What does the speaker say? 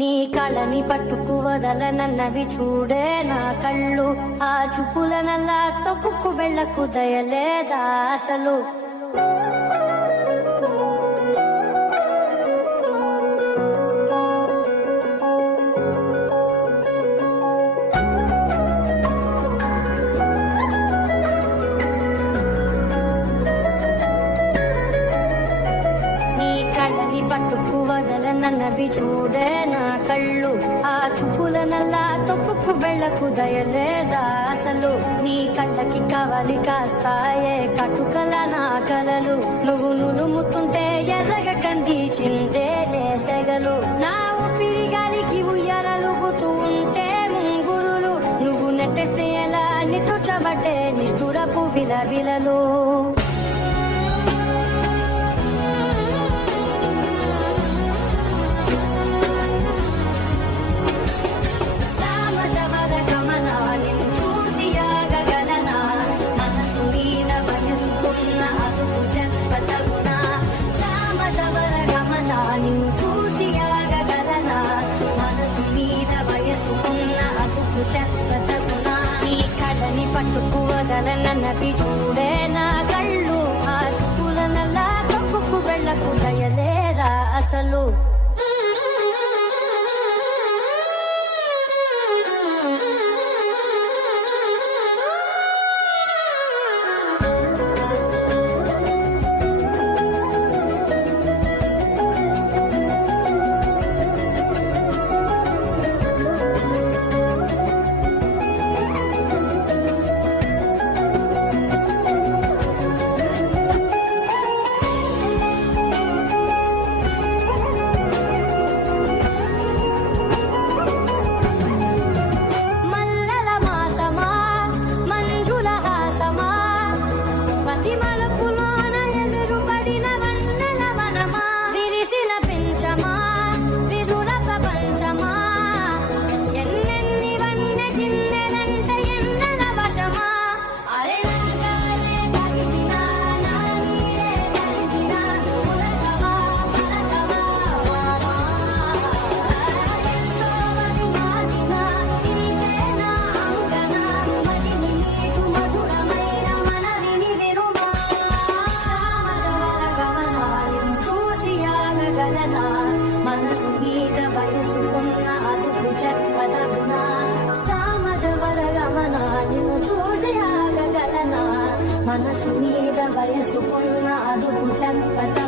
నీ కళని పట్టుకు వదలనన్నవి చూడే నా కళ్ళు. ఆ చూపులనల్లా తొక్కుకు వెళ్ళకు దయలేదా అసలు. పట్టుకు వదలనన్నవి చూడే నా కళ్ళు. ఆ చూపులనల్లా తొక్కుకు వెళ్ళకు దయలేదా అసలు. నీ కళ్ళకి కవలి కాస్తాయే కటుకల నా కలలు. నువ్వు నులుముతుంటే ఎర్రగ కందిచిందే నేసెగలు. నా ఊపిరి గాలికి ఉయ్యాలలుగుతూ ఉంటే ముంగురులు. నువ్వు నెట్టేస్తే ఎలా నిట్టుచబట్టే నిష్ఠురపు విలవిలలు. నీ కళ్ళని పట్టుకు వదలనన్నవి చూడే నా కళ్ళు. ఆ చూపులనల్లా తొక్కుకు వెళ్ళకు దయలేరా అసలు. మనసు మీద వయసుకున్న అదుపు చెప్పదగునా. సామజ వరగమనా నిన్ను చూసి ఆగగలనా. మనసు మీద వయసుకున్న అదుపు చెప్పద